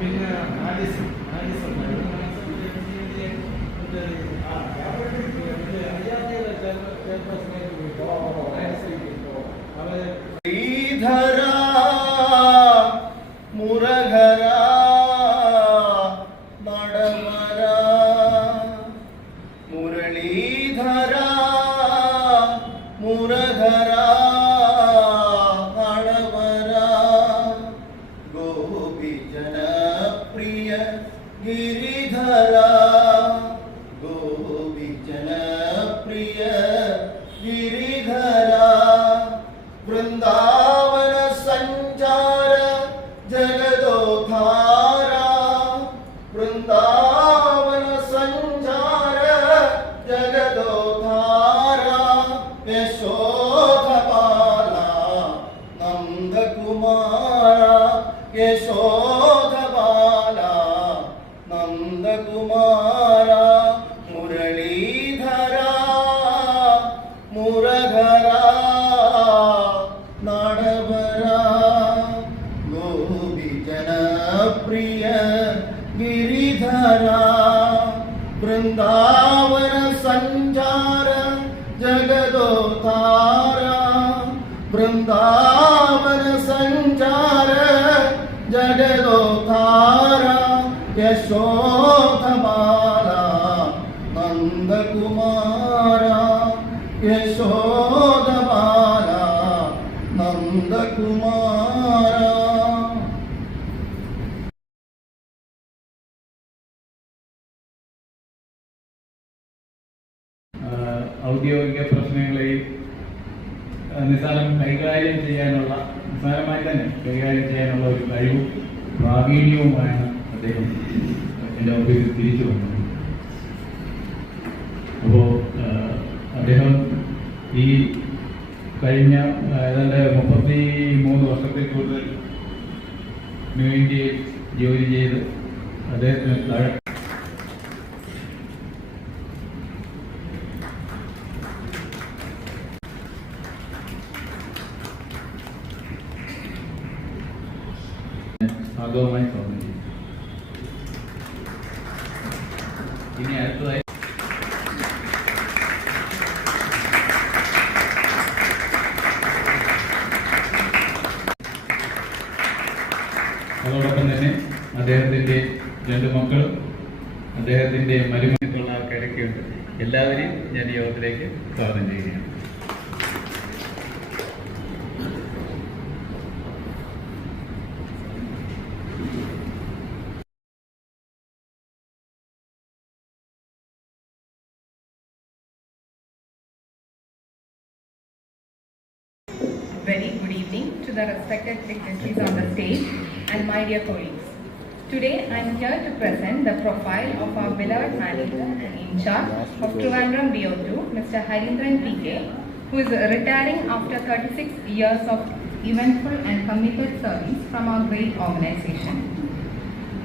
പിന്നെ ശ്രീധരാ മുരഹരാ നടവരാ മുരളീധരാ മുരഹരാ നടവരാ ഗോപിജനപ്രിയ ഗിരിധരാ ഗോപിജനപ്രിയ गिरिधरा वृंदावन संचार जगदोधारा वृंदावन संचार जगदोधारा यशोधबाला नंदकुमारा यशोधबाला नंदकुमारा मुरलीधरा मुरघरा नाडवरा गोपी जनप्रिय गिरिधरा वृंदावन संचार जगदोधारा वृंदावन संचार जगदोधारा यशोधबाला नंदकुमारा यशोदबाला नंदकुमारा ഔദ്യോഗിക പ്രശ്നങ്ങളെയും നിസ്സാരമായി തന്നെ കൈകാര്യം ചെയ്യാനുള്ള ഒരു കഴിവും പ്രാവീണ്യവുമാണ് അദ്ദേഹം എൻ്റെ ഓഫീസിൽ തിരിച്ചു വന്നത്. അപ്പോൾ അദ്ദേഹം ഈ കഴിഞ്ഞ ഏതാണ്ട് 33 വർഷത്തിൽ കൂടുതൽ ന്യൂ ഇന്ത്യയിൽ ജോലി ചെയ്ത് അദ്ദേഹത്തിന് ഭാഗവുമായി സ്വാഗതം ചെയ്യും. ഇനി അടുത്തതായി അതോടൊപ്പം തന്നെ അദ്ദേഹത്തിൻ്റെ 2 മക്കളും അദ്ദേഹത്തിൻ്റെ മരുമക്കളുള്ള ആൾക്കാരൊക്കെയുണ്ട്. എല്ലാവരെയും ഞാൻ ഈ യോഗത്തിലേക്ക് സ്വാഗതം ചെയ്യുകയാണ്. Very good evening to the respected dignitaries on the stage and my dear colleagues. Today I am here to present the profile of our beloved manager and in charge of Trivandrum BO2, Mr. Harindran PK, who is retiring after 36 years of eventful and committed service from our great organization.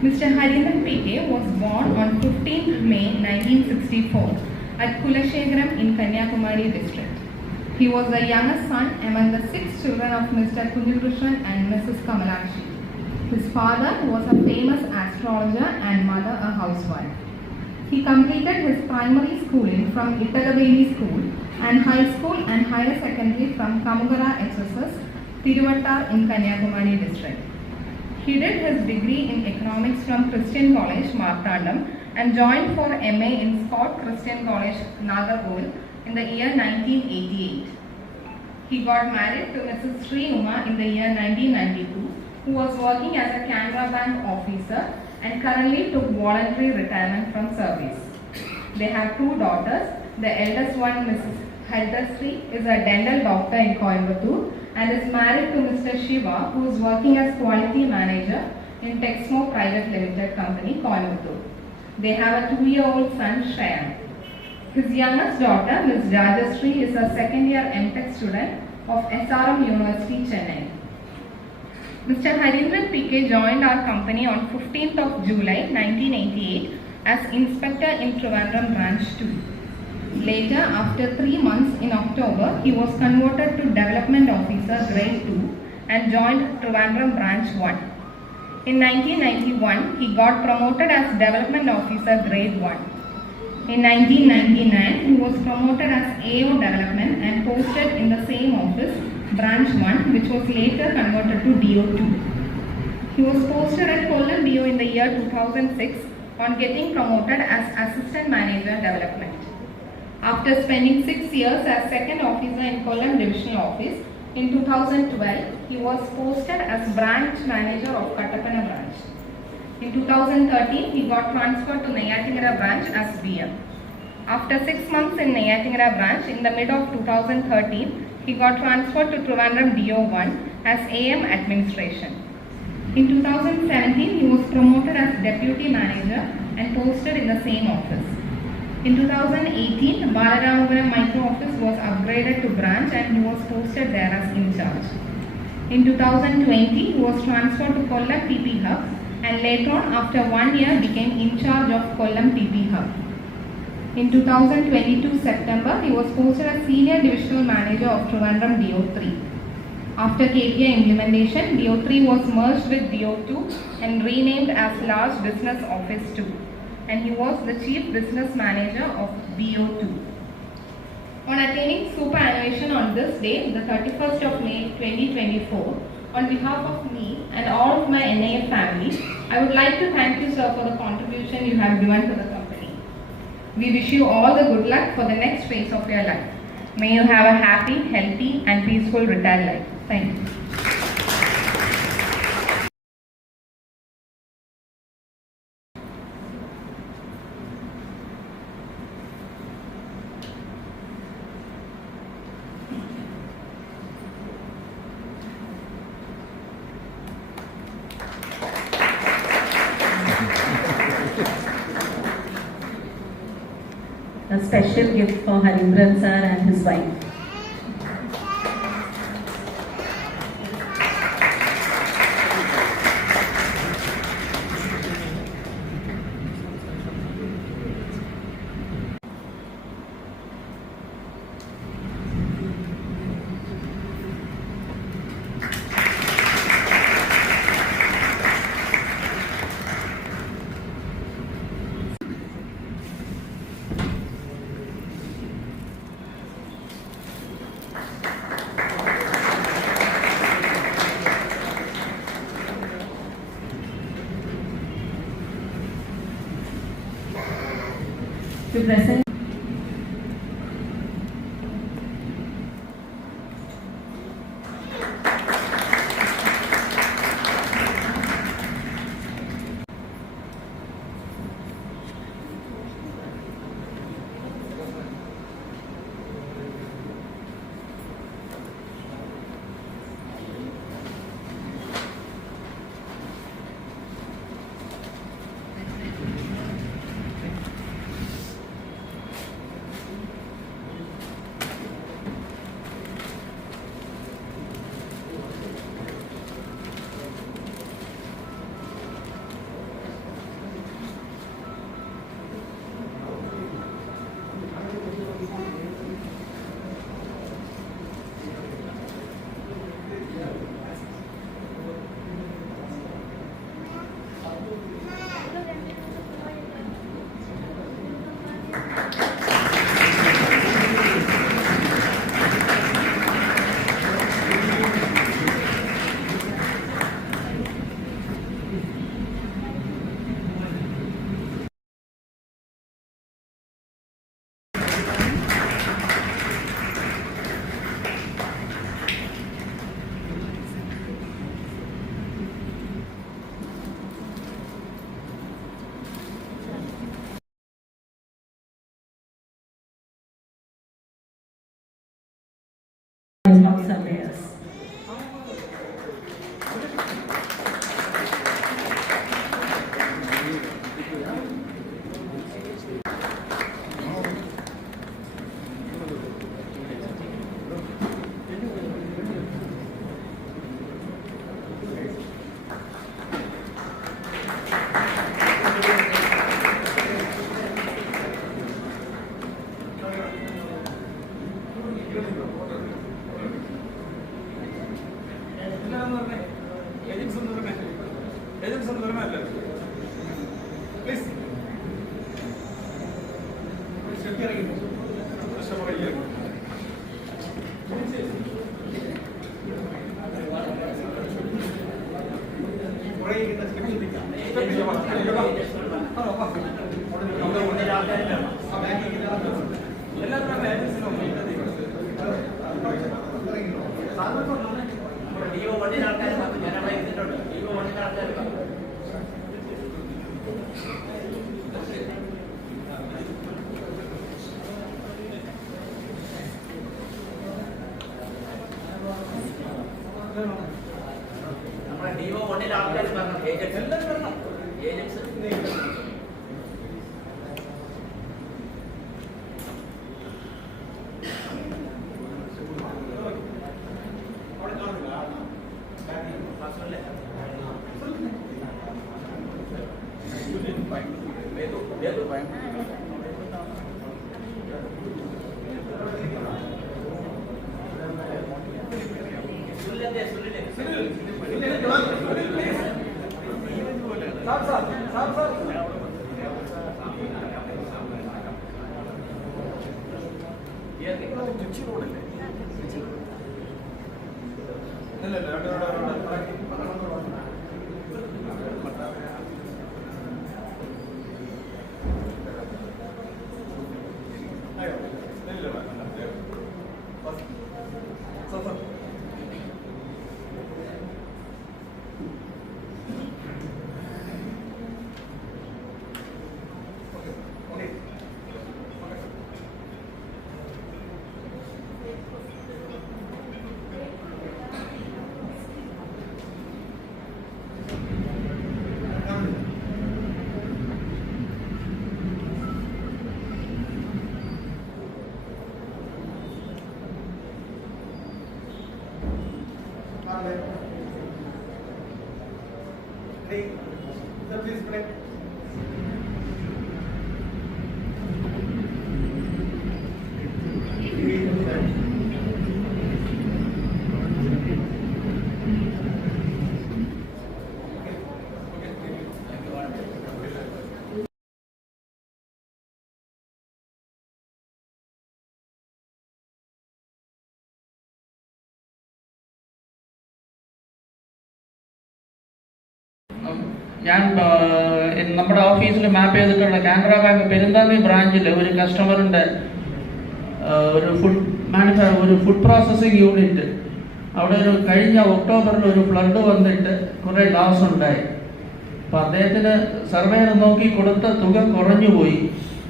Mr. Harindran PK was born on 15th May 1964 at Kulashekaram in Kanyakumari district. He was the youngest son among the 6 children of Mr. Kunjilkrishnan and Mrs. Kamalakshi. His father was a famous astrologer and mother a housewife. He completed his primary schooling from Italaveli School and high school and higher secondary from Kamugara HSS, Tiruvattar in Kanyakumari district. He did his degree in economics from Christian College, Marthandam, and joined for MA in Scott Christian College, Nagarkol, in the year 1988. He got married to Mrs. Sri Uma in the year 1992, who was working as a Canara Bank officer and currently took voluntary retirement from service. They have 2 daughters. The eldest one, Mrs. Haldasri, is a dental doctor in Coimbatore and is married to Mr. Shiva, who is working as quality manager in Texmo Private Limited Company, Coimbatore. They have a 2-year-old son, Shayan. His youngest daughter, Ms. Rajashree, is a second-year MTech student of SRM University, Chennai. Mr. Harindran PK joined our company on 15th of July 1988 as Inspector in Trivandrum Branch 2. Later, after 3 months in October, he was converted to Development Officer Grade 2 and joined Trivandrum Branch 1. In 1991, he got promoted as Development Officer Grade 1. In 1999, he was promoted as AO Development and posted in the same office, Branch 1, which was later converted to DO2. He was posted at Kollam DO in the year 2006 on getting promoted as Assistant Manager Development. After spending 6 years as second officer in Kollam Divisional Office, in 2012, he was posted as Branch Manager of Kattappana Branch. In 2013, he got transferred to Neyyatingara Branch as BM. After 6 months in Neyyatingara Branch, in the mid of 2013, he got transferred to Trivandrum DO1 as AM Administration. In 2017, he was promoted as Deputy Manager and posted in the same office. In 2018, Balaramapuram Micro Office was upgraded to branch and he was posted there as in charge. In 2020, he was transferred to Kollam TP Hub and later on, after 1 year, became in charge of Kollam TP Hub. In 2022 September, he was posted as Senior Divisional Manager of Trivandrum DO3. After KPI implementation, DO3 was merged with DO2 and renamed as Large Business Office 2. And he was the Chief Business Manager of BO2. On attaining superannuation on this day, the 31st of May 2024, on behalf of me and all of my NIF family, I would like to thank you, sir, for the contribution you have given to the company. We wish you all the good luck for the next phase of your life. May you have a happy, healthy and peaceful retired life. Thank you. A special gift for Harindran sir and his wife. To present ഞാൻ നമ്മുടെ ഓഫീസിൽ മാപ്പ് ചെയ്തിട്ടുള്ള Canara bank Perunthanni ബ്രാഞ്ചിൽ ഒരു കസ്റ്റമറിൻ്റെ ഒരു food processing unit അവിടെ കഴിഞ്ഞ ഒക്ടോബറിൽ ഒരു ഫ്ലഡ് വന്നിട്ട് കുറേ ലോസ് ഉണ്ടായി. അപ്പോൾ അദ്ദേഹത്തിന് സർവേയർ നോക്കി കൊടുത്ത തുക കുറഞ്ഞുപോയി.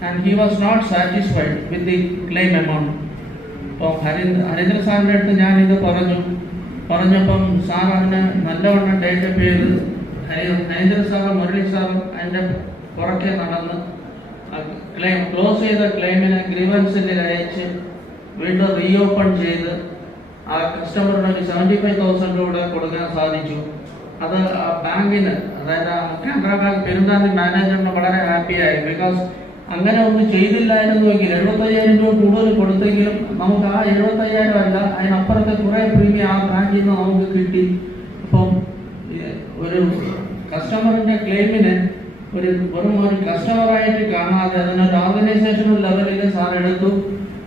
And he was not satisfied with the claim amount. അപ്പോൾ ഹരീന്ദ്ര സാറിൻ്റെ അടുത്ത് ഞാനിത് പറഞ്ഞപ്പം സാർ അതിന് നല്ലവണ്ണം ടേക്കപ്പ് ചെയ്ത് ഹരീന്ദ്ര സാറും മുരളി സാറും അതിൻ്റെ പുറകെ നടന്ന് ക്ലെയിം ക്ലോസ് ചെയ്ത ക്ലെയിമിനെ ഗ്രീവൻസിൽ അയച്ച് വീണ്ടും റീഓപ്പൺ ചെയ്ത് ആ കസ്റ്റമറിന് ഒരു 75,000 കൂടെ കൊടുക്കാൻ സാധിച്ചു. അത് ആ ബാങ്കിന്, അതായത് കാനറ ബാങ്ക് പെരുന്താന്നി മാനേജറിന് വളരെ ഹാപ്പിയായി. ബിക്കോസ് അങ്ങനെ ഒന്നും ചെയ്തില്ലായിരുന്നുവെങ്കിൽ 75,000 രൂപ കൂടുതൽ കൊടുത്തെങ്കിലും നമുക്ക് ആ 75,000 അല്ല, അതിനപ്പുറത്തെ കുറേ പ്രീമിയം ആ ബ്രാഞ്ചിൽ നിന്ന് നമുക്ക് കിട്ടി. അപ്പം ഒരു കസ്റ്റമറിൻ്റെ ക്ലെയിമിന് വെറും ഒരു കസ്റ്റമറായിട്ട് കാണാതെ അതിനൊരു ഓർഗനൈസേഷണൽ ലെവലിൽ സാർ എടുത്തു.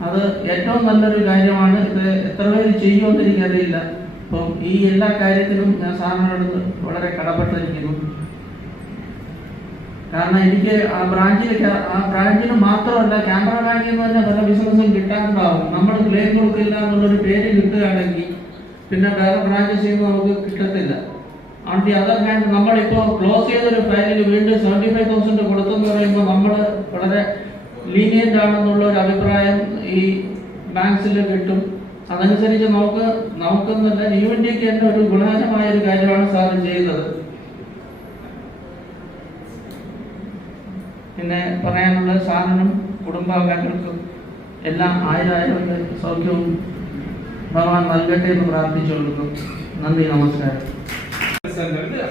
അത് ഏറ്റവും നല്ലൊരു കാര്യമാണ്. ഇത് എത്ര പേര് ചെയ്യുമെന്ന് എനിക്കറിയില്ല. അപ്പം ഈ എല്ലാ കാര്യത്തിലും ഞാൻ സാറിനോട് വളരെ കടപ്പെട്ടിരിക്കുന്നു. കാരണം എനിക്ക് ആ ബ്രാഞ്ചിന് മാത്രമല്ല, കാനറ ബാങ്കിൽ നിന്ന് തന്നെ പല ബിസിനസ്സും കിട്ടാനുണ്ടാവും. നമ്മൾ ക്ലെയിം കൊടുക്കില്ല എന്നുള്ളൊരു പേര് കിട്ടുകയാണെങ്കിൽ പിന്നെ വേറെ ബ്രാഞ്ചസിൽ നിന്ന് നമുക്ക് കിട്ടത്തില്ല. ഓൺ ദി അതർ ഹാൻഡ് നമ്മളിപ്പോൾ ക്ലോസ് ചെയ്തൊരു ഫയലിൽ വീണ്ടും 75,000 കൊടുത്തെന്ന് പറയുമ്പോൾ നമ്മൾ വളരെ ലീനിയൻ്റ് ആണെന്നുള്ള ഒരു അഭിപ്രായം ഈ ബാങ്ക്സിൽ കിട്ടും. അതനുസരിച്ച് നമുക്കെന്നല്ല യൂണിറ്റിക്ക് തന്നെ ഒരു ഗുണകരമായ ഒരു കാര്യമാണ് സാറ് ചെയ്തത്. പിന്നെ പറയാനുള്ള സാറിനും കുടുംബാംഗങ്ങൾക്കും എല്ലാം 1000 സൗഖ്യവും ഭഗവാൻ നൽകട്ടെ എന്ന് പ്രാർത്ഥിച്ചുകൊള്ളുന്നു. നന്ദി, നമസ്കാരം.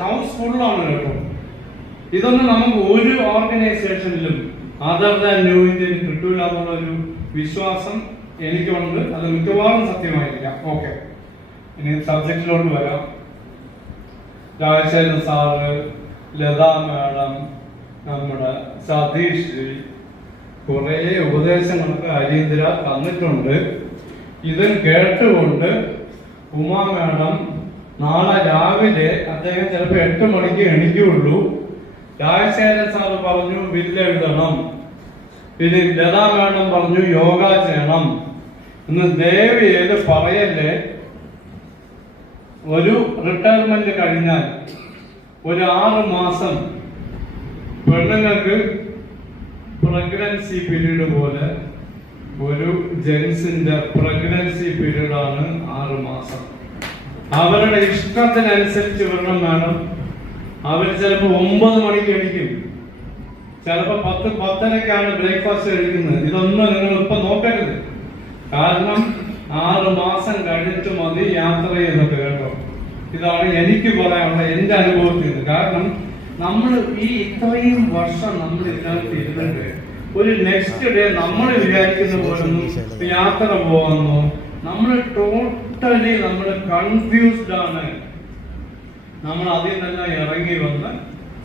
ഹൗസ് ഫുള്ളാണ് കേട്ടോ. ഇതൊന്നും നമുക്ക് ഒരു ഓർഗനൈസേഷനിലും അതർ ദാൻ ന്യൂ ഇന്ത്യയിൽ കിട്ടൂല എന്നുള്ളൊരു വിശ്വാസം എനിക്കുണ്ട്. അത് മിക്കവാറും സത്യമായിരിക്കാം. ഓക്കെ, ഇനി സബ്ജക്റ്റിലോട്ട് വരാം. രാജശേഖരൻ സാറ്, ലതാ മാഡം, നമ്മുടെ സതീഷ് കുറേ ഉപദേശങ്ങളൊക്കെ ഹരീന്ദ്ര തന്നിട്ടുണ്ട്. ഇത് കേട്ടുകൊണ്ട് ഉമാ മാഡം നാളെ രാവിലെ അദ്ദേഹം ചിലപ്പോൾ 8 മണിക്ക് എണീക്കുകയുള്ളൂ. രാജശേഖരൻ സാറ് പറഞ്ഞു ബില്ല് എഴുതണം, പിന്നെ ലതാ മാഡം പറഞ്ഞു യോഗ ചെയ്യണം എന്ന്. ദയവ് ചെയ്ത് പറയല്ലേ, ഒരു റിട്ടയർമെന്റ് കഴിഞ്ഞാൽ ഒരു 6 മാസം പെണ്ണുങ്ങൾക്ക് പ്രഗ്നൻസി പീരീഡ് പോലെ ഒരു ജെൻസിന്റെ പ്രഗ്നൻസി പീരീഡാണ് 6 മാസം. അവരുടെ ഇഷ്ടത്തിനനുസരിച്ച് വരണം മാഡം. അവർ ചിലപ്പോൾ 9 മണിക്ക് എണീക്കും, ചിലപ്പോൾ 10-10:30ക്കാണ് ബ്രേക്ക്ഫാസ്റ്റ് കഴിക്കുന്നത്. ഇതൊന്നും നിങ്ങൾ ഇപ്പൊ നോക്കരുത്, കാരണം 6 മാസം കഴിഞ്ഞിട്ട് മതി യാത്ര ചെയ്തൊക്കെ കേട്ടോ. ഇതാണ് എനിക്ക് പറയാനുള്ള എന്റെ അനുഭവത്തിൽ നിന്ന്. കാരണം നമ്മൾ ഈ ഇത്രയും വർഷം നമ്മൾ ഇതിനകത്ത് ഇരുന്നിട്ട് ഒരു നെക്സ്റ്റ് ഡേ നമ്മൾ വിചാരിക്കുന്ന പോലൊന്നും യാത്ര പോകുന്നു, നമ്മൾ ടോട്ടലി നമ്മൾ കൺഫ്യൂസ്ഡ് ആണ്. നമ്മൾ അതിൽ നിന്നെല്ലാം ഇറങ്ങി വന്ന്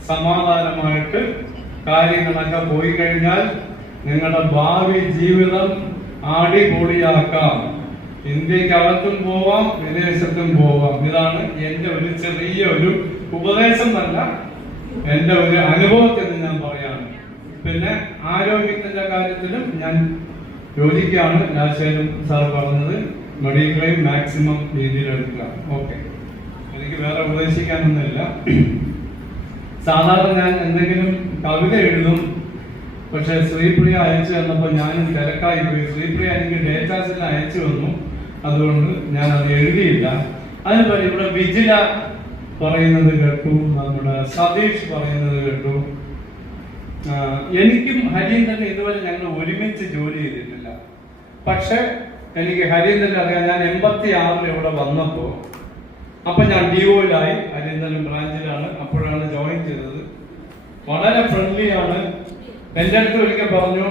സമാധാനമായിട്ട് കാര്യങ്ങളൊക്കെ പോയി കഴിഞ്ഞാൽ നിങ്ങളുടെ ഭാവി ജീവിതം അടിപൊളിയാക്കാം. ഇന്ത്യക്കകത്തും പോവാം, വിദേശത്തും പോവാം. ഇതാണ് എന്റെ ഒരു ചെറിയ ഒരു ഉപദേശം തന്നെ, എന്റെ ഒരു അനുഭവത്തിൽ നിന്ന് ഞാൻ പറയാണ്. പിന്നെ ആരോഗ്യത്തിന്റെ കാര്യത്തിലും ഞാൻ യോജിക്കുകയാണ് രാജശേഖരൻ സാർ പറഞ്ഞത്. മെഡിക്ലെയിം മാക്സിമം രീതിയിൽ എടുക്കുക. ഓക്കെ, എനിക്ക് വേറെ ഉപദേശിക്കാനൊന്നുമില്ല. സാധാരണ ഞാൻ എന്തെങ്കിലും കവിത എഴുതും, പക്ഷെ ശ്രീപ്രിയ അയച്ചു തന്നപ്പോൾ ഞാനും തിരക്കായി പോയി. ശ്രീപ്രിയ എനിക്ക് ഡേറ്റാസിൽ അയച്ചു വന്നു, അതുകൊണ്ട് ഞാൻ അത് എഴുതിയില്ല. അതിനുപോലെ ഇവിടെ വിജില പറയുന്നത് കേട്ടു, നമ്മുടെ സതീഷ് പറയുന്നത് കേട്ടു. എനിക്കും ഹരീന്ദ്രനും ഇതുവരെ ഞങ്ങൾ ഒരുമിച്ച് ജോലി ചെയ്തിട്ടില്ല. പക്ഷെ എനിക്ക് ഹരീന്ദ്രൻ അറിയാം. ഞാൻ 86 ഇവിടെ വന്നപ്പോ അപ്പൊ ഞാൻ ഡിഒയിലായി, ഹരീന്ദ്രൻ ബ്രാഞ്ചിലാണ്, അപ്പോഴാണ് ജോയിൻ ചെയ്തത്. വളരെ ഫ്രണ്ട്ലി ആണ്. എന്റെ അടുത്ത് ഒരിക്കൽ പറഞ്ഞു,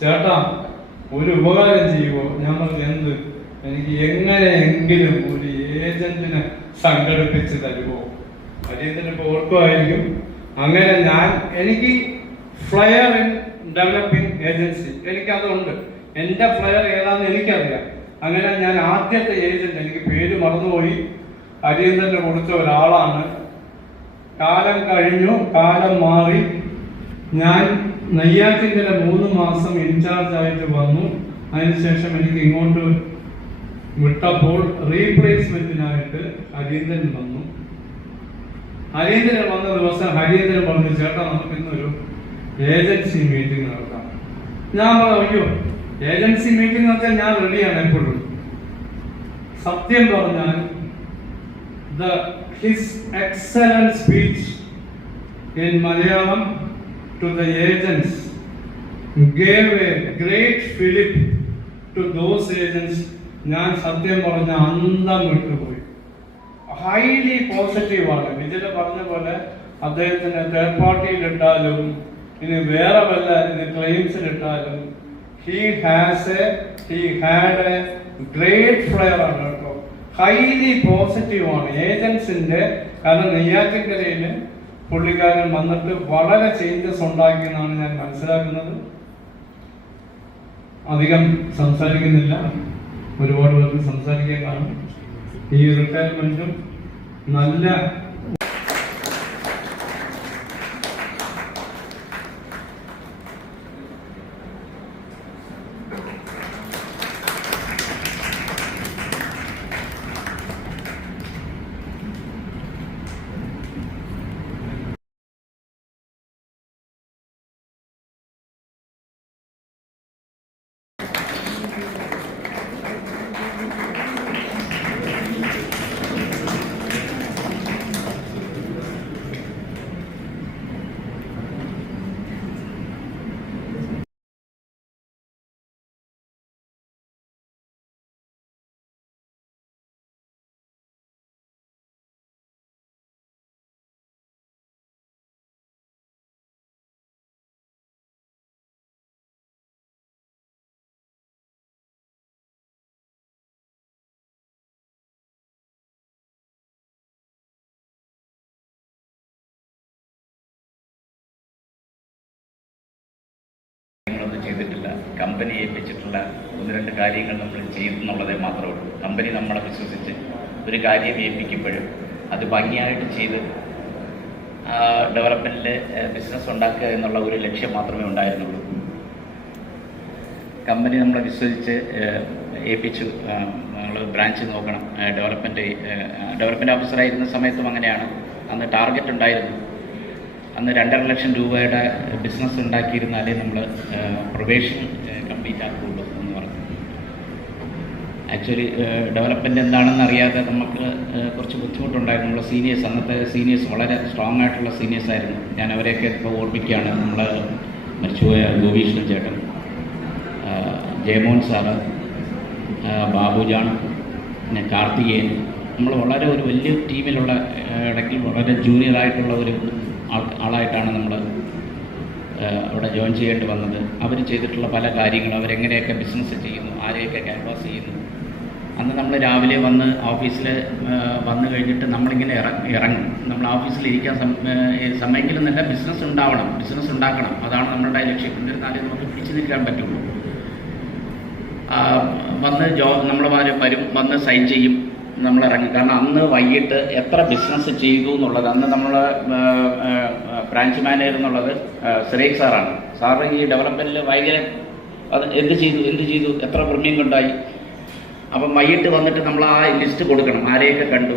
ചേട്ടാ ഒരു ഉപകാരം ചെയ്യുമോ? ഞാൻ പറഞ്ഞു എന്ത്? എനിക്ക് എങ്ങനെയെങ്കിലും ഒരു ഏജന്റിനെ സംഘടിപ്പിച്ച് തരുമോ? ഹരീന്ദ്രൻ ഇപ്പൊ ഓർക്കുമായിരിക്കും. അങ്ങനെ എനിക്ക് ഫ്ലയർ ഇൻ ഡെവലപ്പിംഗ് ഏജൻസി എനിക്കതുണ്ട്. എന്റെ ഫ്ലയർ ഏതാണെന്ന് എനിക്കറിയാം. അങ്ങനെ ഞാൻ ആദ്യത്തെ ഏജന്റ്, എനിക്ക് പേര് മറന്നുപോയി, ഹരീന്ദ്രന് കൊടുത്ത ഒരാളാണ്. കാലം കഴിഞ്ഞു, കാലം മാറി. ഞാൻ നെയ്യാറ്റിന്റെ 3 മാസം ഇൻചാർജ് ആയിട്ട് വന്നു. അതിനുശേഷം എനിക്ക് ഇങ്ങോട്ട് വിട്ടപ്പോൾ റീപ്ലേസ്മെന്റിനായിട്ട് ഹരീന്ദ്രൻ വന്നു. ഹരീന്ദ്രൻ വന്ന ദിവസം ഹരീന്ദ്രൻ പറഞ്ഞു, ചേട്ടാ നമുക്ക് ഇന്നൊരു ഏജൻസി മീറ്റിംഗ് നടത്താം. ഞാൻ പറഞ്ഞു, അയ്യോ ഏജൻസി മീറ്റിംഗ് നടത്താൻ ഞാൻ റെഡിയാണ് എപ്പോഴും. സത്യം പറഞ്ഞാൽ his excellent speech in Malayalam to the agents gave a great fillip to those agents. ഞാൻ സത്യം പറഞ്ഞ അന്തം വിട്ടുപോയി. ഹൈലി പോസിറ്റീവാണ്. വിജില പറഞ്ഞ പോലെ അദ്ദേഹത്തിന് തേർഡ് പാർട്ടിയിലിട്ടാലും ഇനി വേറെ വല്ല ക്ലെയിംസിലിട്ടാലും he had a great flair ആണ് കേട്ടോ. ഹൈലി പോസിറ്റീവാണ് ഏജൻസിന്റെ. കാരണം നെയ്യാറ്റിൻകരയില് പുള്ളിക്കാരൻ വന്നിട്ട് വളരെ ചേഞ്ചസ് ഉണ്ടാക്കിയെന്നാണ് ഞാൻ മനസ്സിലാക്കുന്നത്. അധികം സംസാരിക്കുന്നില്ല, ഒരുപാട് പേർക്ക് സംസാരിക്കാൻ കാണും. ഈ റിട്ടയർമെന്റും നല്ല ചെയ്തിട്ടില്ല. കമ്പനി ഏൽപ്പിച്ചിട്ടുള്ള 1-2 കാര്യങ്ങൾ നമ്മൾ ചെയ്യുന്നുള്ളതേ മാത്രമേ ഉള്ളൂ. കമ്പനി നമ്മളെ വിശ്വസിച്ച് ഒരു കാര്യം ഏൽപ്പിക്കുമ്പോഴും അത് ഭംഗിയായിട്ട് ചെയ്ത് ഡെവലപ്മെൻറ്റിൽ ബിസിനസ് ഉണ്ടാക്കുക എന്നുള്ള ഒരു ലക്ഷ്യം മാത്രമേ ഉണ്ടായിരുന്നുള്ളൂ. കമ്പനി നമ്മളെ വിശ്വസിച്ച് ഏൽപ്പിച്ചു, നമ്മൾ ബ്രാഞ്ച് നോക്കണം. ഡെവലപ്മെൻറ്റ് ഓഫീസറായിരുന്ന സമയത്തും അങ്ങനെയാണ്. അന്ന് ടാർഗറ്റ് ഉണ്ടായിരുന്നു. അന്ന് 2.5 ലക്ഷം രൂപയുടെ ബിസിനസ് ഉണ്ടാക്കിയിരുന്നാലേ നമ്മൾ പ്രൊബേഷൻ കംപ്ലീറ്റ് ആക്കുള്ളൂ എന്ന് പറഞ്ഞു. ആക്ച്വലി ഡെവലപ്മെൻറ്റ് എന്താണെന്ന് അറിയാതെ നമുക്ക് കുറച്ച് ബുദ്ധിമുട്ടുണ്ടായിരുന്നു. നമ്മളെ സീനിയേഴ്സ്, അന്നത്തെ സീനിയേഴ്സ് വളരെ സ്ട്രോങ് ആയിട്ടുള്ള സീനിയേഴ്സ് ആയിരുന്നു. ഞാൻ അവരെയൊക്കെ ഇപ്പോൾ ഓർമ്മിക്കുകയാണ്. നമ്മൾ മരിച്ചുപോയ ഗോപീഷ്ണൻ ചേട്ടൻ, ജയമോഹൻ സാറ്, ബാബുജാൺ, പിന്നെ കാർത്തികേയൻ, നമ്മൾ വളരെ ഒരു വലിയ ടീമിലുള്ള ഇടയ്ക്ക് വളരെ ജൂനിയറായിട്ടുള്ള ഒരു ആളായിട്ടാണ് നമ്മൾ അവിടെ ജോയിൻ ചെയ്യേണ്ടി വന്നത്. അവർ ചെയ്തിട്ടുള്ള പല കാര്യങ്ങളും, അവരെങ്ങനെയൊക്കെ ബിസിനസ് ചെയ്യുന്നു, ആരെയൊക്കെ ക്യാൻവാസ് ചെയ്യുന്നു. അന്ന് നമ്മൾ രാവിലെ വന്ന് ഓഫീസിൽ വന്നു കഴിഞ്ഞിട്ട് നമ്മളിങ്ങനെ ഇറങ്ങും. നമ്മൾ ഓഫീസിൽ ഇരിക്കാൻ സമ്മതിക്കില്ലെന്നല്ല, ബിസിനസ് ഉണ്ടാവണം, ബിസിനസ് ഉണ്ടാക്കണം, അതാണ് നമ്മളുടെ ലക്ഷ്യം. എന്നിരുന്നാലേ നമുക്ക് പിടിച്ചു നിൽക്കാൻ പറ്റുള്ളൂ. വന്ന് നമ്മൾ വരും, വന്ന് സൈൻ ചെയ്യും, നമ്മൾ ഇറങ്ങും. കാരണം അന്ന് വൈകിട്ട് എത്ര ബിസിനസ് ചെയ്തു എന്നുള്ളത്, അന്ന് നമ്മൾ ബ്രാഞ്ച് മാനേജർ എന്നുള്ളത് സിറേഖ് സാറാണ്. സാറ് ഈ ഡെവലപ്മെൻറ്റിൽ ഭയങ്കര അത് എന്ത് ചെയ്തു എത്ര പ്രീമിയം ഉണ്ടായി. അപ്പം വൈകിട്ട് വന്നിട്ട് നമ്മൾ ആ ലിസ്റ്റ് കൊടുക്കണം, ആരെയൊക്കെ കണ്ടു,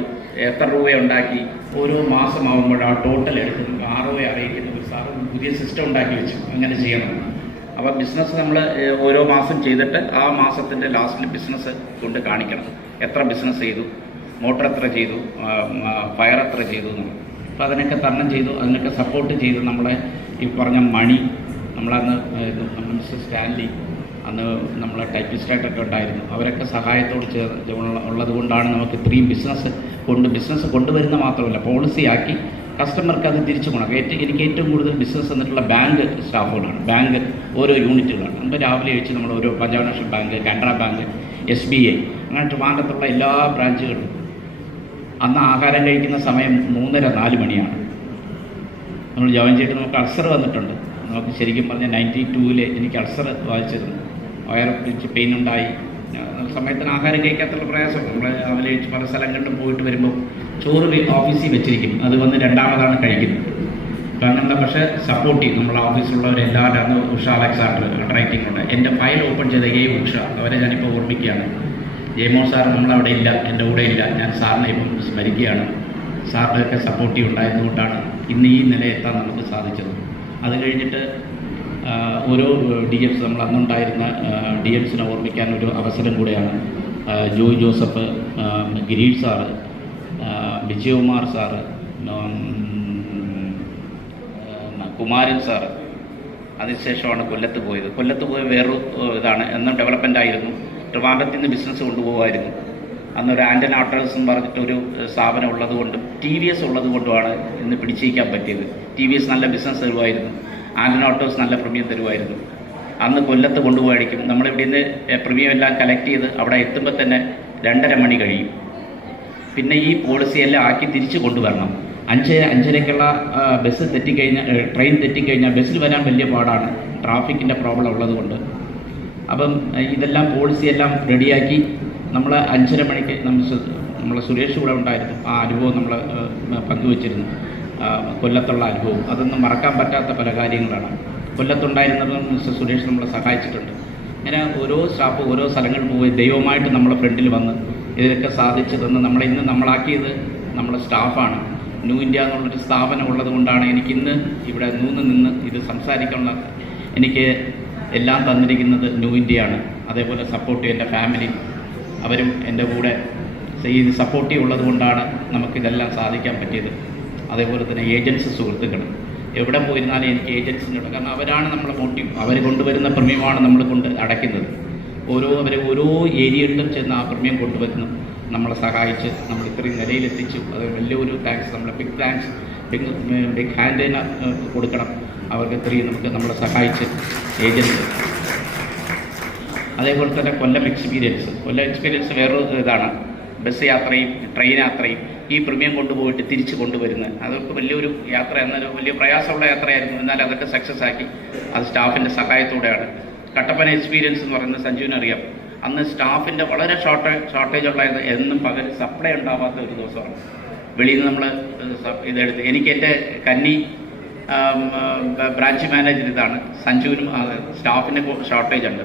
എത്ര രൂപ ഉണ്ടാക്കി. ഓരോ മാസമാകുമ്പോൾ ആ ടോട്ടൽ എടുക്കുന്നു, ROI അറിയിക്കുന്നു. സാറ് പുതിയ സിസ്റ്റം ഉണ്ടാക്കി വെച്ചു, അങ്ങനെ ചെയ്യണം. അപ്പോൾ ബിസിനസ് നമ്മൾ ഓരോ മാസം ചെയ്തിട്ട് ആ മാസത്തിൻ്റെ ലാസ്റ്റിൽ ബിസിനസ് കൊണ്ട് കാണിക്കണം. എത്ര ബിസിനസ് ചെയ്തു, മോട്ടർ എത്ര ചെയ്തു, ഫയർ എത്ര ചെയ്തു എന്നുള്ളത്. അപ്പോൾ അതിനൊക്കെ തരണം ചെയ്തു, അതിനൊക്കെ സപ്പോർട്ട് ചെയ്തു. നമ്മളെ ഈ പറഞ്ഞ മണി, നമ്മളന്ന് മിസ്റ്റർ സ്റ്റാൻലി, അന്ന് നമ്മളെ ടൈപ്പിസ്റ്റായിട്ടൊക്കെ ഉണ്ടായിരുന്നു. അവരൊക്കെ സഹായത്തോട് ഉള്ളത് കൊണ്ടാണ് നമുക്ക് ഇത്രയും ബിസിനസ് കൊണ്ടുവരുന്ന മാത്രമല്ല, പോളിസിയാക്കി കസ്റ്റമർക്ക് അത് തിരിച്ചു പോകണം. എനിക്ക് ഏറ്റവും കൂടുതൽ ബിസിനസ് എന്നിട്ടുള്ള ബാങ്ക് സ്റ്റാഫുകളാണ്. ബാങ്ക് ഓരോ യൂണിറ്റുകളാണ്. നമ്മൾ രാവിലെ കഴിച്ച് നമ്മൾ ഓരോ Punjab national bank, Canara bank, SBI, അങ്ങനെ ട്രിവാൻഡ്രത്തുള്ള എല്ലാ ബ്രാഞ്ചുകളും അന്ന് ആഹാരം കഴിക്കുന്ന സമയം 3:30-4 മണിയാണ്. നമ്മൾ ജോയിൻ ചെയ്തിട്ട് നമുക്ക് അൾസർ വന്നിട്ടുണ്ട്. നമുക്ക് ശരിക്കും പറഞ്ഞാൽ 92-ൽ എനിക്ക് അൾസർ ബാധിച്ചിരുന്നു. വയർ പിടിച്ച് പെയിൻ ഉണ്ടായി. സമയത്തിന് ആഹാരം കഴിക്കാത്തുള്ള പ്രയാസം. നമ്മൾ രാവിലെ കഴിച്ച് പല സ്ഥലങ്ങളിലും പോയിട്ട് വരുമ്പോൾ ചോറ് ഓഫീസിൽ വെച്ചിരിക്കും, അത് വന്ന് രണ്ടാമതാണ് കഴിക്കുന്നത്. അപ്പം അങ്ങനത്തെ പക്ഷേ സപ്പോർട്ട് ചെയ്യും നമ്മളെ ഓഫീസിലുള്ളവരെല്ലാവരും. അന്ന് ഉഷ അലക്സാണ്ടർ റൈറ്റിംഗ് ഉണ്ട്. എൻ്റെ ഫയൽ ഓപ്പൺ ചെയ്ത ഉഷ, അവരെ ഞാനിപ്പോൾ ഓർമ്മിക്കുകയാണ്. ജയമോഹൻ സാർ നമ്മളവിടെ ഇല്ല, എൻ്റെ കൂടെ ഇല്ല. ഞാൻ സാറിനെ ഇപ്പം സ്മരിക്കുകയാണ്. സാറിൻ്റെയൊക്കെ സപ്പോർട്ടീവ് ഉണ്ടായതുകൊണ്ടാണ് ഇന്ന് ഈ നിലയെത്താൻ നമുക്ക് സാധിച്ചത്. അത് കഴിഞ്ഞിട്ട് ഓരോ DMs, നമ്മൾ അന്നുണ്ടായിരുന്ന DMസിനെ ഓർമ്മിക്കാൻ ഒരു അവസരം കൂടെയാണ്. Joy Joseph, Girish sir, Vijayakumar sir, Kumaran sir. അതിനുശേഷമാണ് കൊല്ലത്ത് പോയത്. കൊല്ലത്ത് പോയ വേറൊരു ഇതാണ്. എന്നും ഡെവലപ്മെൻ്റ് ആയിരുന്നു. ട്രിവാൻഡ്രത്തിൽ നിന്ന് ബിസിനസ് കൊണ്ടുപോകുമായിരുന്നു. അന്നൊരു ആൻറ്റൻ ഓട്ടോസ് എന്ന് പറഞ്ഞിട്ടൊരു സ്ഥാപനം ഉള്ളതുകൊണ്ടും TVS ഉള്ളതുകൊണ്ടുമാണ് ഇന്ന് പിടിച്ചിരിക്കാൻ പറ്റിയത്. TVS നല്ല ബിസിനസ് തരുമായിരുന്നു, ആൻറ്റൻ ഓട്ടോസ് നല്ല പ്രീമിയം തരുമായിരുന്നു. അന്ന് കൊല്ലത്ത് കൊണ്ടുപോയിരിക്കും. നമ്മളിവിടെ നിന്ന് പ്രീമിയം എല്ലാം കളക്ട് ചെയ്ത് അവിടെ എത്തുമ്പോൾ തന്നെ 2:30 മണി കഴിയും. പിന്നെ ഈ പോളിസിയെല്ലാം ആക്കി തിരിച്ച് കൊണ്ടുവരണം. 5:30ക്കുള്ള ബസ് തെറ്റിക്കഴിഞ്ഞാൽ, ട്രെയിൻ തെറ്റിക്കഴിഞ്ഞാൽ ബസ്സിൽ വരാൻ വലിയ പാടാണ്, ട്രാഫിക്കിൻ്റെ പ്രോബ്ലം ഉള്ളതുകൊണ്ട്. അപ്പം ഇതെല്ലാം പോളിസിയെല്ലാം റെഡിയാക്കി നമ്മൾ 5:30 മണിക്ക് നമ്മളെ സുരേഷ് കൂടെ ഉണ്ടായിരുന്നു. ആ അനുഭവം നമ്മൾ പങ്കുവച്ചിരുന്നു, കൊല്ലത്തുള്ള അനുഭവം. അതൊന്നും മറക്കാൻ പറ്റാത്ത പല കാര്യങ്ങളാണ്. കൊല്ലത്തുണ്ടായിരുന്നതും മിസ്റ്റർ സുരേഷ് നമ്മളെ സഹായിച്ചിട്ടുണ്ട്. ഇങ്ങനെ ഓരോ സ്റ്റാഫ് ഓരോ സ്ഥലങ്ങളിൽ പോയി ദൈവമായിട്ട് നമ്മളെ ഫ്രണ്ടിൽ വന്ന് ഇതിനൊക്കെ സാധിച്ചു തന്ന് ഇന്ന് നമ്മളാക്കിയത് നമ്മളെ സ്റ്റാഫാണ്. ന്യൂ ഇന്ത്യ എന്നുള്ളൊരു സ്ഥാപനം ഉള്ളത് കൊണ്ടാണ് എനിക്കിന്ന് ഇവിടെ നിന്ന് ഇത് സംസാരിക്കാനുള്ള എനിക്ക് എല്ലാം തന്നിരിക്കുന്നത് ന്യൂ ഇന്ത്യയാണ്. അതേപോലെ സപ്പോർട്ട് എൻ്റെ ഫാമിലി, അവരും എൻ്റെ കൂടെ ഇത് സപ്പോർട്ടീവ് ഉള്ളത് കൊണ്ടാണ് നമുക്കിതെല്ലാം സാധിക്കാൻ പറ്റിയത്. അതേപോലെ തന്നെ ഏജൻസി സുഹൃത്തുക്കൾ, എവിടെ പോയിരുന്നാലും എനിക്ക് ഏജൻസിനുണ്ട്. കാരണം അവരാണ് നമ്മളെ മോട്ടീവ്. അവർ കൊണ്ടുവരുന്ന പ്രീമിയമാണ് നമ്മൾ കൊണ്ട് അടയ്ക്കുന്നത്. ഓരോ ഏരിയകളിലും ചെന്ന് ആ പ്രീമിയം കൊണ്ടുവരുന്നു, നമ്മളെ സഹായിച്ച് നമ്മൾ ഇത്രയും നിലയിലെത്തിച്ചു. അത് വലിയൊരു താങ്ക്സ്, നമ്മളെ ബിഗ് താങ്ക്സ്, ബിഗ് ഹാൻഡ് കൊടുക്കണം അവർക്ക്. ഇത്രയും നമ്മളെ സഹായിച്ച് ഏജൻസി. അതേപോലെ തന്നെ കൊല്ലം എക്സ്പീരിയൻസ് വേറൊരു ഇതാണ്. ബസ് യാത്രയും ട്രെയിൻ യാത്രയും ഈ പ്രീമിയം കൊണ്ടുപോയിട്ട് തിരിച്ച് കൊണ്ടുവരുന്നത്, അതൊക്കെ വലിയൊരു യാത്ര, എന്നൊരു വലിയ പ്രയാസമുള്ള യാത്രയായിരുന്നു. എന്നാൽ അതൊക്കെ സക്സസ് ആക്കി. അത് സ്റ്റാഫിൻ്റെ സഹായത്തോടെയാണ്. കട്ടപ്പന എക്സ്പീരിയൻസ് എന്ന് പറയുന്നത് സഞ്ജുവിനറിയാം. അന്ന് സ്റ്റാഫിൻ്റെ വളരെ ഷോർട്ടേജ് ഉള്ളായിരുന്നു. എന്നും പകൽ സപ്ലൈ ഉണ്ടാവാത്ത ഒരു ദിവസമാണ്. വെളിയിൽ നിന്ന് നമ്മൾ ഇതെടുത്ത് എനിക്ക് എൻ്റെ കന്നി ബ്രാഞ്ച് മാനേജർ ഇതാണ്, സഞ്ജുവിനും സ്റ്റാഫിൻ്റെ ഷോർട്ടേജ് ഉണ്ട്.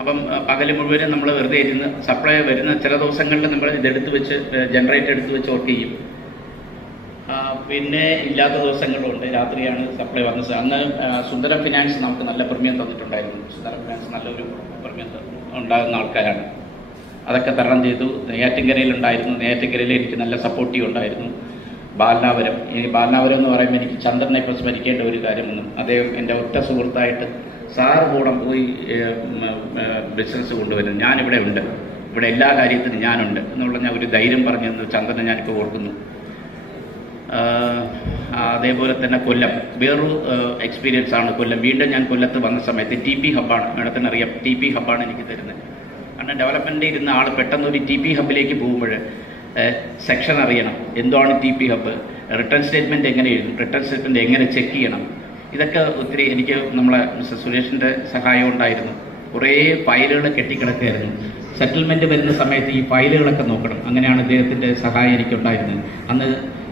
അപ്പം പകൽ മുഴുവനും നമ്മൾ വെറുതെ ഇരുന്ന് സപ്ലൈ വരുന്ന ചില ദിവസങ്ങളിൽ നമ്മൾ ഇതെടുത്ത് വെച്ച് ജനറേറ്റർ എടുത്ത് വെച്ച് വർക്ക് ചെയ്യും. പിന്നെ ഇല്ലാത്ത ദിവസങ്ങളുണ്ട്, രാത്രിയാണ് സപ്ലൈ വന്നത്. അന്ന് സുന്ദരം ഫിനാൻസ് നമുക്ക് നല്ല പ്രീമിയം തന്നിട്ടുണ്ടായിരുന്നു. സുന്ദരം ഫിനാൻസ് നല്ലൊരു പ്രീമിയം ഉണ്ടാകുന്ന ആൾക്കാരാണ്. അതൊക്കെ തരണം ചെയ്തു. നെയ്യാറ്റിൻകരയിലുണ്ടായിരുന്നു. നെയ്യാറ്റിൻകരയിൽ എനിക്ക് നല്ല സപ്പോർട്ടീവ് ഉണ്ടായിരുന്നു. ബാലനാപുരം എന്ന് പറയുമ്പോൾ എനിക്ക് ചന്ദ്രനെ ഇപ്പോൾ സ്മരിക്കേണ്ട ഒരു കാര്യമൊന്നും, അദ്ദേഹം എൻ്റെ ഒറ്റ സുഹൃത്തായിട്ട് സാറ് കൂടെ പോയി ബിസിനസ് കൊണ്ടുവരുന്നത്. ഞാനിവിടെ ഉണ്ട്, ഇവിടെ എല്ലാ കാര്യത്തിനും ഞാനുണ്ട് എന്നുള്ള ഞാൻ ഒരു ധൈര്യം പറഞ്ഞു തന്നു ചന്ദ്രനെ ഞാനിപ്പോൾ ഓർക്കുന്നു. അതേപോലെ തന്നെ കൊല്ലം വേറൊരു എക്സ്പീരിയൻസ് ആണ്. കൊല്ലം വീണ്ടും ഞാൻ കൊല്ലത്ത് വന്ന സമയത്ത് TP ഹബ്ബാണ്, മാഡത്തിന് അറിയാം, TP ഹബ്ബാണ് എനിക്ക് തരുന്നത്. കാരണം ഡെവലപ്മെൻറ്റിൽ ഇരുന്ന ആൾ പെട്ടെന്ന് ഒരു TP ഹബ്ബിലേക്ക് പോകുമ്പോൾ സെക്ഷൻ അറിയണം, എന്താണ് TP ഹബ്ബ്, റിട്ടേൺ സ്റ്റേറ്റ്മെൻറ്റ് എങ്ങനെ എഴുതും, റിട്ടേൺ സ്റ്റേറ്റ്മെൻറ്റ് എങ്ങനെ ചെക്ക് ചെയ്യണം, ഇതൊക്കെ ഒത്തിരി എനിക്ക് നമ്മളെ മിസ്റ്റർ സുരേഷിൻ്റെ സഹായം ഉണ്ടായിരുന്നു. കുറേ ഫയലുകൾ കെട്ടിക്കിടക്കുകയായിരുന്നു. സെറ്റിൽമെൻറ്റ് വരുന്ന സമയത്ത് ഈ ഫയലുകളൊക്കെ നോക്കണം. അങ്ങനെയാണ് അദ്ദേഹത്തിൻ്റെ സഹായം എനിക്കുണ്ടായിരുന്നത്. അന്ന്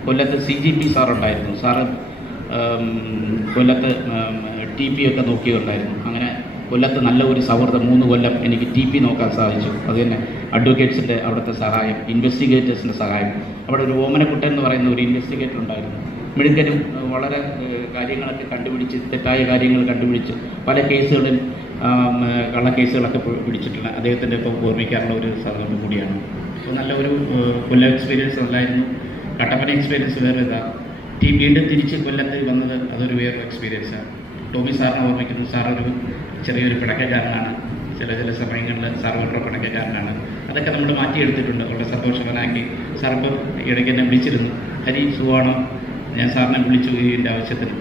കൊല്ലത്ത് CGP സാറുണ്ടായിരുന്നു. സാറ് കൊല്ലത്ത് TP ഒക്കെ നോക്കിയിട്ടുണ്ടായിരുന്നു. അങ്ങനെ കൊല്ലത്ത് നല്ല ഒരു സൗഹൃദം 3 കൊല്ലം എനിക്ക് TP നോക്കാൻ സാധിച്ചു. അത് തന്നെ അഡ്വക്കേറ്റ്സിൻ്റെ അവിടുത്തെ സഹായം, ഇൻവെസ്റ്റിഗേറ്റേഴ്സിൻ്റെ സഹായം. അവിടെ ഒരു ഓമനക്കുട്ടൻ എന്ന് പറയുന്ന ഒരു ഇൻവെസ്റ്റിഗേറ്റർ ഉണ്ടായിരുന്നു. മിടുക്കനും വളരെ കാര്യങ്ങളൊക്കെ കണ്ടുപിടിച്ച്, തെറ്റായ കാര്യങ്ങൾ കണ്ടുപിടിച്ച് പല കേസുകളിൽ കള്ളക്കേസുകളൊക്കെ പിടിച്ചിട്ടുള്ള അദ്ദേഹത്തിൻ്റെ ഇപ്പോൾ ഓർമ്മിക്കാറുള്ള ഒരു സന്ദർഭം കൂടിയാണ്. അപ്പോൾ നല്ല ഒരു കൊല്ലം എക്സ്പീരിയൻസ് അല്ലായിരുന്നു. കട്ടപ്പന എക്സ്പീരിയൻസ് വേറെ ഇതാ. വീണ്ടും തിരിച്ച് കൊല്ലത്ത് വന്നത് അതൊരു വേറൊരു എക്സ്പീരിയൻസാണ്. ടോമി സാറിനെ ഓർമ്മിക്കുന്നു. സാറൊരു ചെറിയൊരു പിണക്കക്കാരനാണ്. ചില സമയങ്ങളിൽ സാർ വളരെ പിണക്കക്കാരനാണ്. അതൊക്കെ നമ്മൾ മാറ്റിയെടുത്തിട്ടുണ്ട്. വളരെ സന്തോഷവാനാക്കി. സാറിപ്പോൾ ഇടയ്ക്ക് എന്നെ വിളിച്ചിരുന്നു, ഹരി സുഖമാണോ, ഞാൻ സാറിനെ വിളിച്ചു ഇതിൻ്റെ ആവശ്യത്തിന്,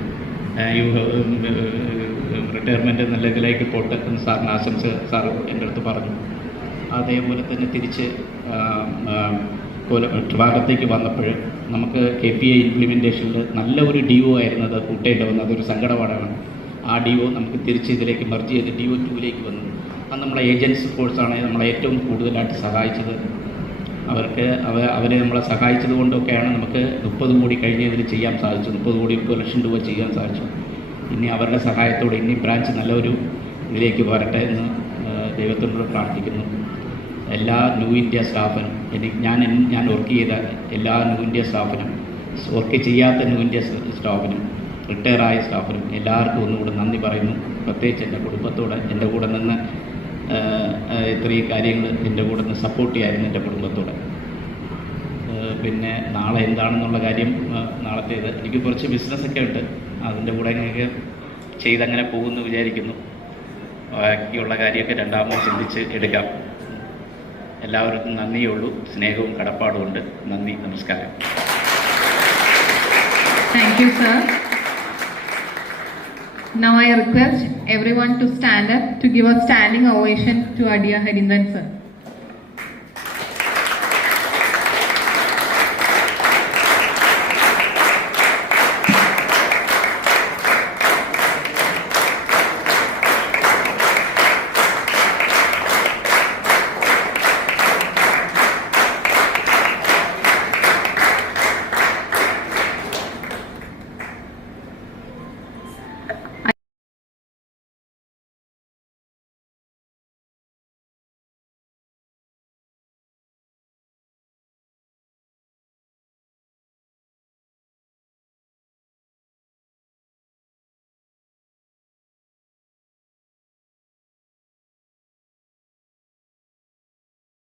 റിട്ടയർമെൻറ്റ് നല്ല ഇതിലേക്ക് പോട്ടെ എന്ന് സാറിന് ആശംസ സാർ എൻ്റെ അടുത്ത് പറഞ്ഞു. അതേപോലെ തന്നെ തിരിച്ച് ട്രിവാൻഡ്രത്തേക്ക് വന്നപ്പോൾ നമുക്ക് KPI ഇംപ്ലിമെൻറ്റേഷനിൽ നല്ല ഒരു DO ആയിരുന്നത് കൂട്ടേണ്ടി വന്നത്. അതൊരു സങ്കടപാടാണ്. ആ DO നമുക്ക് തിരിച്ച് ഇതിലേക്ക് മെർജ് ചെയ്ത് DO 2ലേക്ക് വന്നു. അത് നമ്മളെ ഏജൻസി ഫോഴ്സാണ് നമ്മളെ ഏറ്റവും കൂടുതലായിട്ട് സഹായിച്ചത്. അവരെ നമ്മളെ സഹായിച്ചത് കൊണ്ടൊക്കെയാണ് നമുക്ക് 30 കോടി കഴിഞ്ഞ ഇതിൽ ചെയ്യാൻ സാധിച്ചു. 30 ലക്ഷം രൂപ ചെയ്യാൻ സാധിച്ചു. ഇനി അവരുടെ സഹായത്തോടെ ഇനി ബ്രാഞ്ച് നല്ലൊരു ഇതിലേക്ക് വരട്ടെ എന്ന് ദൈവത്തോട് പ്രാർത്ഥിക്കുന്നു. എല്ലാ ന്യൂ ഇന്ത്യ സ്റ്റാഫിനും, ഞാൻ വർക്ക് ചെയ്ത എല്ലാ ന്യൂ ഇന്ത്യ സ്റ്റാഫിനും, വർക്ക് ചെയ്യാത്ത ന്യൂ ഇന്ത്യ സ്റ്റാഫിനും, റിട്ടയറായ സ്റ്റാഫിനും എല്ലാവർക്കും ഒന്നുകൂടെ നന്ദി പറയുന്നു. പ്രത്യേകിച്ച് എൻ്റെ കുടുംബത്തോടെ എൻ്റെ കൂടെ നിന്ന് ഇത്രയും കാര്യങ്ങൾ എൻ്റെ കൂടെ നിന്ന് സപ്പോർട്ട് ചെയ്യായിരുന്നു എൻ്റെ കുടുംബത്തോടെ. പിന്നെ നാളെ എന്താണെന്നുള്ള കാര്യം നാളത്തേത് എനിക്ക് കുറച്ച് ബിസിനസ്സൊക്കെ ഉണ്ട്. അതിൻ്റെ കൂടെ എനിക്ക് ചെയ്തങ്ങനെ പോകുമെന്ന് വിചാരിക്കുന്നു. ബാക്കിയുള്ള കാര്യമൊക്കെ രണ്ടാമത് ചിന്തിച്ച് എടുക്കാം. എല്ലാവർക്കും നന്ദിയേ ഉള്ളൂ. സ്നേഹവും കടപ്പാടും ഉണ്ട്. നന്ദി, നമസ്കാരം. Thank you, sir. Now I request everyone to stand up to give a standing ovation to our dear Harindran sir.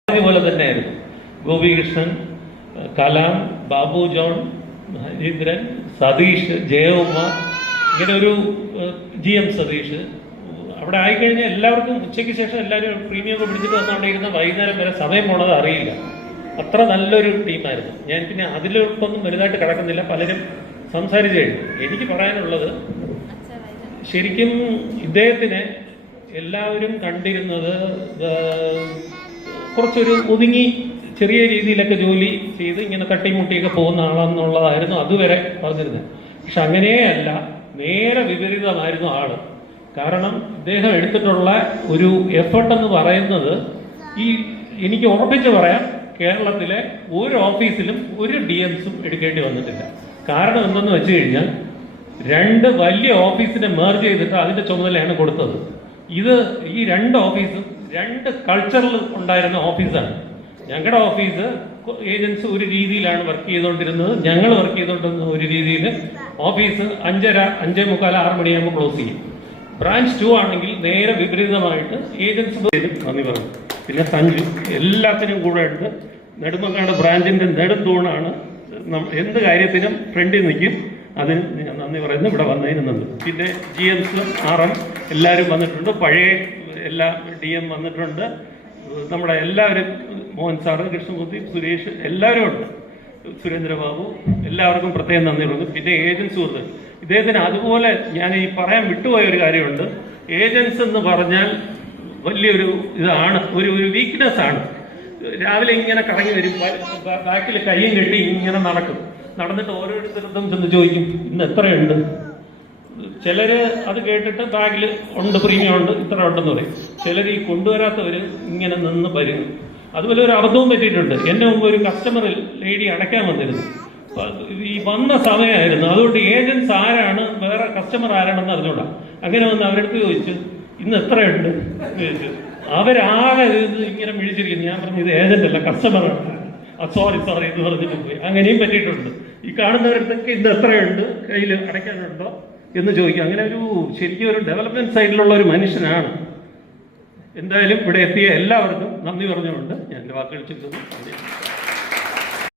അതുപോലെ തന്നെയായിരുന്നു ഗോപികൃഷ്ണൻ, കലാം, ബാബു ജോൺ, ഹരീന്ദ്രൻ, സതീഷ്, ജയകുമ്മ, ഇങ്ങനെ ഒരു GM സതീഷ്. അവിടെ ആയിക്കഴിഞ്ഞാൽ എല്ലാവർക്കും ഉച്ചയ്ക്ക് ശേഷം എല്ലാവരും പ്രീമിയം പിടിച്ചിട്ട് വന്നുകൊണ്ടിരുന്ന വൈകുന്നേരം വരെ സമയം പോണത് അറിയില്ല. അത്ര നല്ലൊരു ടീമായിരുന്നു. ഞാൻ പിന്നെ അതിലൊന്നും വലുതായിട്ട് കിടക്കുന്നില്ല, പലരും സംസാരിച്ചു കഴിഞ്ഞു. എനിക്ക് പറയാനുള്ളത്, ശരിക്കും ഇദ്ദേഹത്തിനെ എല്ലാവരും കണ്ടിരുന്നത് കുറച്ചൊരു ഒതുങ്ങി ചെറിയ രീതിയിലൊക്കെ ജോലി ചെയ്ത് ഇങ്ങനെ തട്ടിമുട്ടിയൊക്കെ പോകുന്ന ആളെന്നുള്ളതായിരുന്നു അതുവരെ പറഞ്ഞിരുന്നത്. പക്ഷെ അങ്ങനെയല്ല, നേരെ വിപരീതമായിരുന്നു ആള്. കാരണം ഇദ്ദേഹം എടുത്തിട്ടുള്ള ഒരു എഫർട്ട് എന്ന് പറയുന്നത്, എനിക്ക് ഉറപ്പിച്ച് പറയാം, കേരളത്തിലെ ഒരു ഓഫീസിലും ഒരു DMസും എടുക്കേണ്ടി വന്നിട്ടില്ല. കാരണം എന്തെന്ന് വെച്ച് കഴിഞ്ഞാൽ 2 വലിയ ഓഫീസിനെ മെർജ് ചെയ്തിട്ട് അതിൻ്റെ ചുമതലയാണ് കൊടുത്തത്. ഈ 2 ഓഫീസും 2 കൾച്ചറിൽ ഉണ്ടായിരുന്ന ഓഫീസാണ്. ഞങ്ങളുടെ ഓഫീസ് ഏജൻസ് ഒരു രീതിയിലാണ് വർക്ക് ചെയ്തുകൊണ്ടിരുന്നത്, ഞങ്ങൾ വർക്ക് ചെയ്തുകൊണ്ടിരുന്ന ഒരു രീതിയിൽ. ഓഫീസ് 5:30, 5:45, 6 മണിയാകുമ്പോൾ ക്ലോസ് ചെയ്യും. ബ്രാഞ്ച് 2 ആണെങ്കിൽ നേരെ വിപരീതമായിട്ട് ഏജൻസ് നന്ദി പറഞ്ഞു. പിന്നെ സഞ്ജു എല്ലാത്തിനും കൂടെ ഉണ്ട്. നെടുമങ്ങാട് ബ്രാഞ്ചിൻ്റെ നെടുന്തൂണാണ്. എന്ത് കാര്യത്തിനും ഫ്രണ്ടിൽ നിൽക്കും. അതിന് ഞാൻ നന്ദി പറയുന്നു, ഇവിടെ വന്നതിന് നന്ദി. പിന്നെ GMs, RM എല്ലാവരും വന്നിട്ടുണ്ട്. പഴയ എല്ലാ DM വന്നിട്ടുണ്ട്. നമ്മുടെ എല്ലാവരും, മോഹൻ സാറ്, കൃഷ്ണമൂർത്തി, സുരേഷ് എല്ലാവരും ഉണ്ട്, സുരേന്ദ്രബാബു, എല്ലാവർക്കും പ്രത്യേകം നന്ദി പറയുന്നു. പിന്നെ ഏജൻസ് സുഹൃത്ത് ഇദ്ദേഹത്തിന് അതുപോലെ ഞാൻ ഈ പറയാൻ വിട്ടുപോയ ഒരു കാര്യമുണ്ട്. ഏജൻസ് എന്ന് പറഞ്ഞാൽ വലിയൊരു ഇതാണ്, ഒരു വീക്ക്നെസ് ആണ്. രാവിലെ ഇങ്ങനെ കറങ്ങി വരും, ബാക്കിൽ കയ്യും കെട്ടി ഇങ്ങനെ നടന്നിട്ട് ഓരോരുത്തർക്കും ചെന്ന് ചോദിക്കും ഇന്ന് എത്രയുണ്ട്. ചിലർ അത് കേട്ടിട്ട് ബാഗിൽ ഉണ്ട്, പ്രീമിയം ഉണ്ട്, ഇത്ര ഉണ്ടെന്ന് പറയും. ചിലർ ഈ കൊണ്ടുവരാത്തവർ ഇങ്ങനെ നിന്ന് വരുന്നു. അതുപോലെ ഒരു അബദ്ധവും പറ്റിയിട്ടുണ്ട്. എൻ്റെ മുമ്പ് ഒരു കസ്റ്റമർ ലേഡി അടയ്ക്കാൻ വന്നിരുന്നു. ഈ വന്ന സമയമായിരുന്നു. അതുകൊണ്ട് ഏജൻസ് ആരാണ്, വേറെ കസ്റ്റമർ ആരാണെന്ന് അറിഞ്ഞൂടാ. അങ്ങനെ വന്ന് അവരെടുത്ത് ചോദിച്ചു ഇന്ന് എത്രയുണ്ട് ചോദിച്ചു. അവരാകെ ഇത് ഇങ്ങനെ മിഴിച്ചിരിക്കുന്നു. ഞാൻ പറഞ്ഞു ഇത് ഏജന്റ് അല്ല, കസ്റ്റമറാണ്. സോറി എന്ന് പറഞ്ഞിട്ട് പോയി. അങ്ങനെയും പറ്റിയിട്ടുണ്ട്. ഈ കാണുന്നവരടുത്തൊക്കെ ഇന്ന് എത്രയുണ്ട്, കയ്യിൽ അടയ്ക്കാനുണ്ടോ എന്ന് ചോദിക്കും. അങ്ങനെ ശരിക്കും ഒരു ഡെവലപ്മെന്റ് സൈഡിലുള്ള ഒരു മനുഷ്യനാണ്. എന്തായാലും ഇവിടെ എത്തിയ എല്ലാവർക്കും നന്ദി പറഞ്ഞുകൊണ്ട് ഞാൻ എൻ്റെ വാക്കുകൾ ചുരുക്കുന്നു.